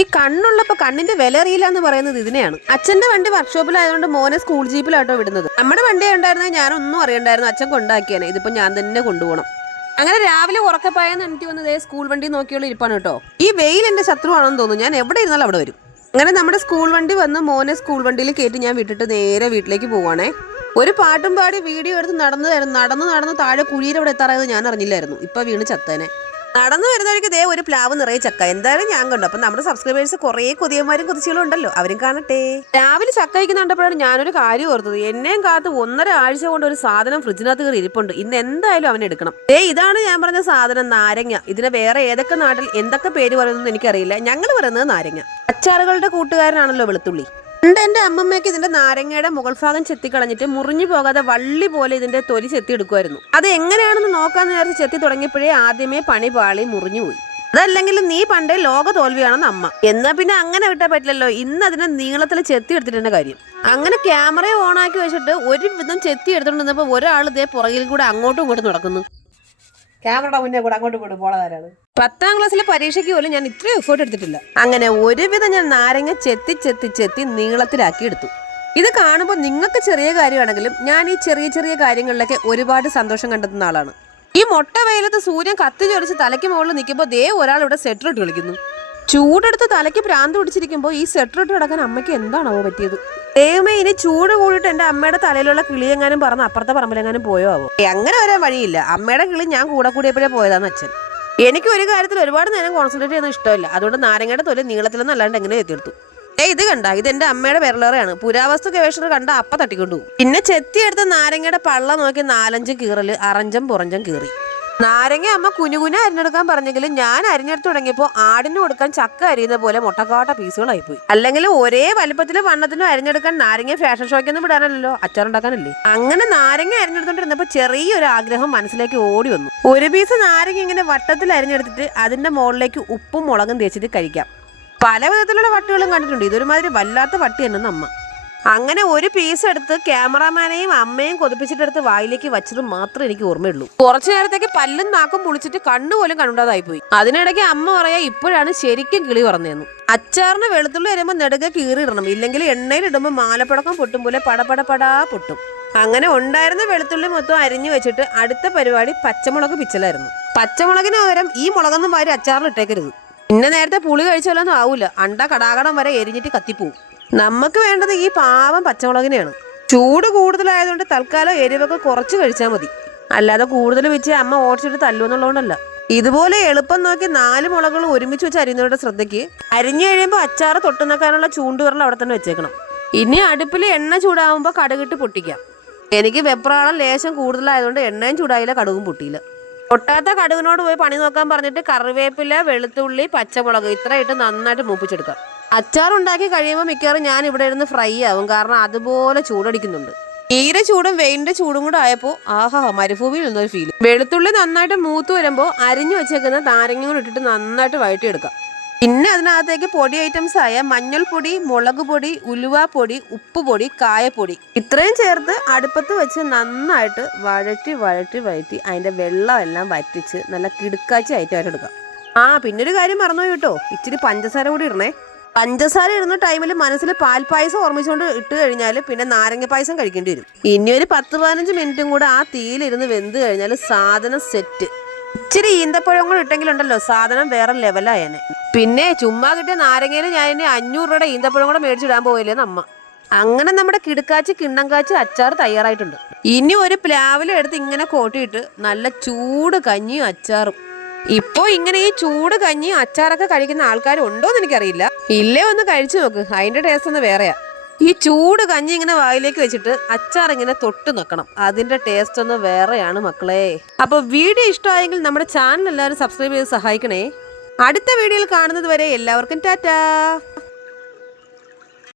ഈ കണ്ണുള്ളപ്പോ കണ്ണിന്റെ വില അറിയില്ല എന്ന് പറയുന്നത് ഇതിനെയാണ്. അച്ഛന്റെ വണ്ടി വർക്ക്ഷോപ്പിലായതുകൊണ്ട് മോനെ സ്കൂൾ ജീപ്പിലാട്ടോ വിടുന്നത്. നമ്മുടെ വണ്ടി ഉണ്ടായിരുന്നത് ഞാനൊന്നും അറിയണ്ടായിരുന്നു, അച്ഛൻ കൊണ്ടാക്കിയാണ്. ഇതിപ്പോ ഞാൻ തന്നെ കൊണ്ടുപോകണം. അങ്ങനെ രാവിലെ ഉറക്കപ്പായെന്ന് എനിക്ക് വന്നത് സ്കൂൾ വണ്ടി നോക്കിയുള്ള ഇരിപ്പാണ് കേട്ടോ. ഈ വെയിൽ എന്റെ ശത്രുവാണെന്ന് തോന്നുന്നു. ഞാൻ എവിടെ ഇരുന്നാലും അവിടെ വരും. അങ്ങനെ നമ്മുടെ സ്കൂൾ വണ്ടി വന്ന് മോനെ സ്കൂൾ വണ്ടിയിൽ കയറ്റി ഞാൻ വിട്ടിട്ട് നേരെ വീട്ടിലേക്ക് പോവാണേ. ഒരു പാട്ടും പാടി വീഡിയോ എടുത്ത് നടന്ന് താഴെ കുഴിയുടെ അവിടെ എത്താറായത് ഞാൻ അറിഞ്ഞില്ലായിരുന്നു. ഇപ്പൊ വീണ് ചത്തേനെ. നടന്നു വരുന്ന വഴിക്ക് ദേ ഒരു പ്ലാവ് നിറയെ ചക്ക. എന്തായാലും ഞാൻ കണ്ടു. അപ്പൊ നമ്മുടെ സബ്സ്ക്രൈബേഴ്സ് കുറെ കൊതിയന്മാരും കൊതിച്ചുകളും ഉണ്ടല്ലോ, അവരും കാണട്ടെ. രാവിലെ ചക്ക കഴിക്കുന്നുണ്ടപ്പോഴാണ് ഞാനൊരു കാര്യം ഓർത്തത്. എന്നെയും കാത്ത് 1.5 ആഴ്ച കൊണ്ട് ഒരു സാധനം ഫ്രിഡ്ജിനകത്ത് കയറി ഇരിപ്പുണ്ട്. ഇന്ന് എന്തായാലും അവൻ എടുക്കണം. ഇതാണ് ഞാൻ പറഞ്ഞ സാധനം, നാരങ്ങ. ഇതിനെ വേറെ ഏതൊക്കെ നാട്ടിൽ എന്തൊക്കെ പേര് പറയുന്നത് എനിക്കറിയില്ല. ഞങ്ങൾ പറയുന്നത് നാരങ്ങ. അച്ചാറുകളുടെ കൂട്ടുകാരനാണല്ലോ വെളുത്തുള്ളി. എന്റെ അമ്മമ്മയ്ക്ക് ഇതിന്റെ നാരങ്ങയുടെ മുകൾ ഭാഗം ചെത്തിക്കളഞ്ഞിട്ട് മുറിഞ്ഞു പോകാതെ വള്ളി പോലെ ഇതിന്റെ തൊലി ചെത്തി എടുക്കുമായിരുന്നു. അത് എങ്ങനെയാണെന്ന് നോക്കാന്ന് വിചാരിച്ച് ചെത്തി തുടങ്ങിയപ്പോഴേ ആദ്യമേ പണി പാളി മുറിഞ്ഞുപോയി. അതല്ലെങ്കിലും നീ പണ്ടേ ലോക തോൽവിയാണെന്ന് അമ്മ. എന്നാ പിന്നെ അങ്ങനെ വിട്ടാ പറ്റില്ലല്ലോ. ഇന്ന് അതിനെ നീളത്തിൽ ചെത്തി എടുത്തിട്ടുണ്ട് കാര്യം. അങ്ങനെ ക്യാമറ ഓണാക്കി വെച്ചിട്ട് ഒരു വിധം ചെത്തി എടുത്തോണ്ട് നിന്നപ്പോ ഒരാൾ ഇതേ പുറകിൽ കൂടെ അങ്ങോട്ടും ഇങ്ങോട്ടും നടക്കുന്നു. ക്യാമറയുടെ മുന്നേ കൂടെ അങ്ങോട്ടും ഇങ്ങോട്ടും പോണതാരാണ്. 10ാം ക്ലാസ്സിലെ പരീക്ഷയ്ക്ക് പോലും ഞാൻ ഇത്രയും എഫേർട്ട് എടുത്തിട്ടില്ല. അങ്ങനെ ഒരുവിധം ഞാൻ നാരങ്ങ ചെത്തി നീളത്തിലാക്കി എടുത്തു. ഇത് കാണുമ്പോൾ നിങ്ങൾക്ക് ചെറിയ കാര്യമാണെങ്കിലും ഞാൻ ഈ ചെറിയ കാര്യങ്ങളിലൊക്കെ ഒരുപാട് സന്തോഷം കണ്ടെത്തുന്ന ആളാണ്. ഈ മൊട്ട വെയിലത്ത് സൂര്യൻ കത്തി ചൊരിച്ച് തലയ്ക്ക് മുകളിൽ നിൽക്കുമ്പോൾ ദേ ഒരാൾ ഇവിടെ സെറ്റർ ഇട്ട് കളിക്കുന്നു. ചൂടെടുത്ത് തലയ്ക്ക് ഭ്രാന്ത് പിടിച്ചിരിക്കുമ്പോൾ ഈ സെറ്റർ ഇട്ട് കിടക്കാൻ അമ്മയ്ക്ക് എന്താണോ പറ്റിയത്? ദൈവമേ, ഇനി ചൂട് കൂടിയിട്ട് എന്റെ അമ്മയുടെ തലയിലുള്ള കിളിയെങ്ങാനും പറഞ്ഞ് അപ്പുറത്തെ പറമ്പിലെങ്ങാനും പോയോ ആവോ? അങ്ങനെ വരാൻ വഴിയില്ല. അമ്മയുടെ കിളി ഞാൻ കൂടിയപ്പോഴേ പോയതാന്ന് അച്ഛൻ. എനിക്ക് ഒരു കാര്യത്തിൽ ഒരുപാട് നേരം കോൺസെൻട്രേറ്റ് ചെയ്യുന്നത് ഇഷ്ടമില്ല. അതുകൊണ്ട് നാരങ്ങയുടെ തൊലി നീളത്തിലൊന്നും അല്ലാണ്ട് എങ്ങനെ എത്തിയെടുത്തു. ഇത് കണ്ട, ഇത് എന്റെ അമ്മയുടെ വിരലേറെയാണ്. പുരാവസ്തു ഗവേഷകർ കണ്ട അപ്പ തട്ടിക്കൊണ്ടുപോകും. പിന്നെ ചെത്തിയെടുത്ത നാരങ്ങയുടെ പള്ള നോക്കി 4-5 കീറല് അറഞ്ചം പുറഞ്ചം കീറി. നാരങ്ങ അമ്മ കുനുകുന അരിഞ്ഞെടുക്കാൻ പറഞ്ഞെങ്കിലും ഞാൻ അരിഞ്ഞെടുത്ത് തുടങ്ങിയപ്പോൾ ആടിന് കൊടുക്കാൻ ചക്ക അരിയുന്ന പോലെ മുട്ടക്കാട്ട പീസുകളായിപ്പോയി. അല്ലെങ്കിൽ ഒരേ വലിപ്പത്തിലും വണ്ണത്തിനും അരിഞ്ഞെടുക്കാൻ നാരങ്ങ ഫാഷൻ ഷോയ്ക്കൊന്നും വിടാനല്ലോ, അച്ചാറുണ്ടാക്കാനല്ലേ. അങ്ങനെ നാരങ്ങ അരിഞ്ഞെടുത്തോണ്ടിരുന്നപ്പോൾ ചെറിയൊരു ആഗ്രഹം മനസ്സിലേക്ക് ഓടി വന്നു. ഒരു പീസ് നാരങ്ങ ഇങ്ങനെ വട്ടത്തിൽ അരിഞ്ഞെടുത്തിട്ട് അതിന്റെ മുകളിലേക്ക് ഉപ്പും മുളകും തേച്ചിട്ട് കഴിക്കാം. പല വിധത്തിലുള്ള വട്ടുകളും കണ്ടിട്ടുണ്ട്. ഇതൊരുമാതിരി വല്ലാത്ത വട്ടി എന്നെന്ന് അമ്മ. അങ്ങനെ ഒരു പീസ് എടുത്ത് ക്യാമറാമാനെയും അമ്മയും കൊതിപ്പിച്ചിട്ടെടുത്ത് വായിലേക്ക് വച്ചത് മാത്രമേ എനിക്ക് ഓർമ്മയുള്ളൂ. കുറച്ചു നേരത്തേക്ക് പല്ലും നാക്കും പൊളിച്ചിട്ട് കണ്ണുപോലും കണ്ടുണ്ടാതായി പോയി. അതിനിടയ്ക്ക് അമ്മ പറയാ ഇപ്പോഴാണ് ശരിക്കും കിളി പറഞ്ഞതെന്ന്. അച്ചാറിന് വെളുത്തുള്ളി വരുമ്പോൾ നെടുക കീറിയിടണം, ഇല്ലെങ്കിൽ എണ്ണയിലിടുമ്പോൾ മാലപ്പടക്കം പൊട്ടും പോലെ പടപടപടാ പൊട്ടും. അങ്ങനെ ഉണ്ടായിരുന്ന വെളുത്തുള്ളി മൊത്തം അരിഞ്ഞു വെച്ചിട്ട് അടുത്ത പരിപാടി പച്ചമുളക് പിച്ചലായിരുന്നു. പച്ചമുളകിന് പകരം ഈ മുളകൊന്നും വാരി അച്ചാറിൽ ഇട്ടേക്കരുത്. പിന്നെ നേരത്തെ പുളി കഴിച്ചാലൊന്നും ആവൂല. അണ്ട കടാകടം വരെ എരിഞ്ഞിട്ട് കത്തിപ്പോവും. നമുക്ക് വേണ്ടത് ഈ പാവം പച്ചമുളകിനെയാണ്. ചൂട് കൂടുതലായതുകൊണ്ട് തൽക്കാലം എരിവൊക്കെ കുറച്ച് കഴിച്ചാൽ മതി. അല്ലാതെ കൂടുതൽ വെച്ച് അമ്മ ഓടിച്ചിട്ട് തല്ലുമെന്നുള്ളതുകൊണ്ടല്ല. ഇതുപോലെ എളുപ്പം നോക്കി 4 മുളകുകൾ ഒരുമിച്ച് വെച്ച് അരിയുന്നവരുടെ ശ്രദ്ധയ്ക്ക്, അരിഞ്ഞു കഴിയുമ്പോൾ അച്ചാറ് തൊട്ട് നിൽക്കാനുള്ള ചൂണ്ടുവിരൽ അവിടെ തന്നെ വെച്ചേക്കണം. ഇനി അടുപ്പിൽ എണ്ണ ചൂടാവുമ്പോൾ കടുകിട്ട് പൊട്ടിക്കാം. എനിക്ക് വെപ്രാളം ലേശം കൂടുതലായതുകൊണ്ട് എണ്ണയും ചൂടായില്ല, കടുകും പൊട്ടിയില്ല. പൊട്ടാത്ത കടുകിനോട് പോയി പണി നോക്കാൻ പറഞ്ഞിട്ട് കറിവേപ്പില, വെളുത്തുള്ളി, പച്ചമുളക് ഇത്രയിട്ട് നന്നായിട്ട് മൂപ്പിച്ചെടുക്കാം. അച്ചാറുണ്ടാക്കി കഴിയുമ്പോൾ മിക്കവാറും ഞാൻ ഇവിടെ ഇരുന്ന് ഫ്രൈ ആവും. കാരണം അതുപോലെ ചൂടടിക്കുന്നുണ്ട്. തീരെ ചൂടും വെയിലിന്റെ ചൂടും കൂടെ ആയപ്പോൾ ആഹാ മരുഭൂമിയിൽ നിന്നൊരു ഫീൽ. വെളുത്തുള്ളി നന്നായിട്ട് മൂത്ത് വരുമ്പോൾ അരിഞ്ഞു വെച്ചേക്കുന്ന നാരങ്ങ കൂടെ ഇട്ടിട്ട് നന്നായിട്ട് വഴറ്റിയെടുക്കാം. പിന്നെ അതിനകത്തേക്ക് പൊടി ഐറ്റംസ് ആയ മഞ്ഞൾപ്പൊടി, മുളക് പൊടി, ഉലുവാപ്പൊടി, ഉപ്പുപൊടി, കായപ്പൊടി ഇത്രയും ചേർത്ത് അടുപ്പത്ത് വെച്ച് നന്നായിട്ട് വഴറ്റി അതിന്റെ വെള്ളം എല്ലാം വറ്റിച്ച് നല്ല കിടുക്കാച്ചി ആയിട്ട് എടുക്കാം. പിന്നൊരു കാര്യം മറന്നുപോയി കേട്ടോ, ഇച്ചിരി പഞ്ചസാര കൂടി ഇടണേ. പഞ്ചസാര ഇടുന്ന ടൈമിൽ മനസ്സിൽ പാൽപ്പായസം ഓർമ്മിച്ചുകൊണ്ട് ഇട്ട് കഴിഞ്ഞാൽ പിന്നെ നാരങ്ങ പായസം കഴിക്കേണ്ടി വരും. ഇനി ഒരു 10-15 മിനിറ്റും കൂടെ ആ തീയിലിരുന്ന് വെന്ത് കഴിഞ്ഞാൽ സാധനം സെറ്റ്. ഇച്ചിരി ഈന്തപ്പഴം കൂടെ ഇട്ടെങ്കിലുണ്ടല്ലോ സാധനം വേറെ ലെവലായേനെ. പിന്നെ ചുമ്മാ കിട്ടിയ നാരങ്ങയിൽ ഞാൻ ഇനി 500 രൂപയുടെ ഈന്തപ്പഴം കൂടെ മേടിച്ചിടാൻ പോയില്ലേന്ന് അമ്മ. അങ്ങനെ നമ്മുടെ കിടുക്കാച്ചി കിണ്ണം കാച്ചി അച്ചാർ തയ്യാറായിട്ടുണ്ട്. ഇനി ഒരു പ്ലാവില എടുത്ത് ഇങ്ങനെ കോട്ടിയിട്ട് നല്ല ചൂട് കഞ്ഞിയും അച്ചാറും. ഇപ്പോ ഇങ്ങനെ ഈ ചൂട് കഞ്ഞി അച്ചാറൊക്കെ കഴിക്കുന്ന ആൾക്കാരുണ്ടോന്ന് എനിക്കറിയില്ല. ഇല്ലേ ഒന്ന് കഴിച്ചു നോക്ക്, അതിന്റെ ടേസ്റ്റ് ഒന്ന് വേറെയാ. ഈ ചൂട് കഞ്ഞി ഇങ്ങനെ വായിലേക്ക് വെച്ചിട്ട് അച്ചാർ ഇങ്ങനെ തൊട്ട് നിൽക്കണം. അതിന്റെ ടേസ്റ്റ് ഒന്ന് വേറെയാണ് മക്കളെ. അപ്പൊ വീഡിയോ ഇഷ്ടമായെങ്കിൽ നമ്മുടെ ചാനൽ എല്ലാവരും സബ്സ്ക്രൈബ് ചെയ്ത് സഹായിക്കണേ. അടുത്ത വീഡിയോയിൽ കാണുന്നത് വരെ എല്ലാവർക്കും ടാറ്റാ.